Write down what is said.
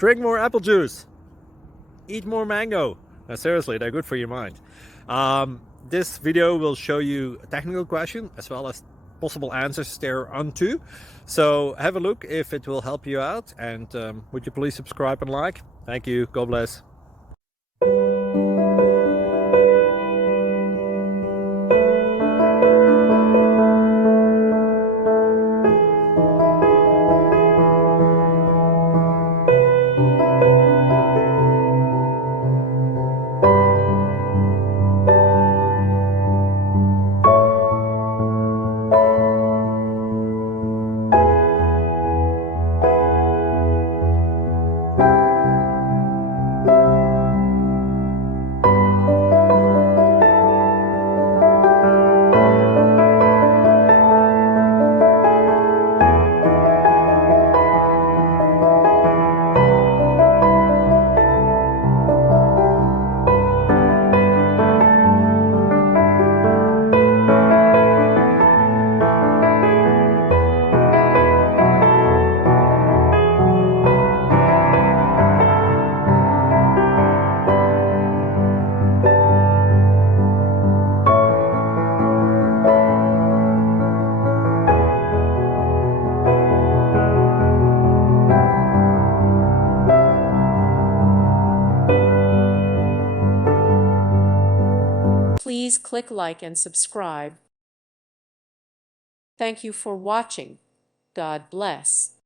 Drink more apple juice. Eat more mango. No, seriously, they're good for your mind. This video will show you a technical question as well as possible answers thereunto. So have a look if it will help you out, and would you please subscribe and like? Thank you. God bless. Please click like and subscribe. Thank you for watching. God bless.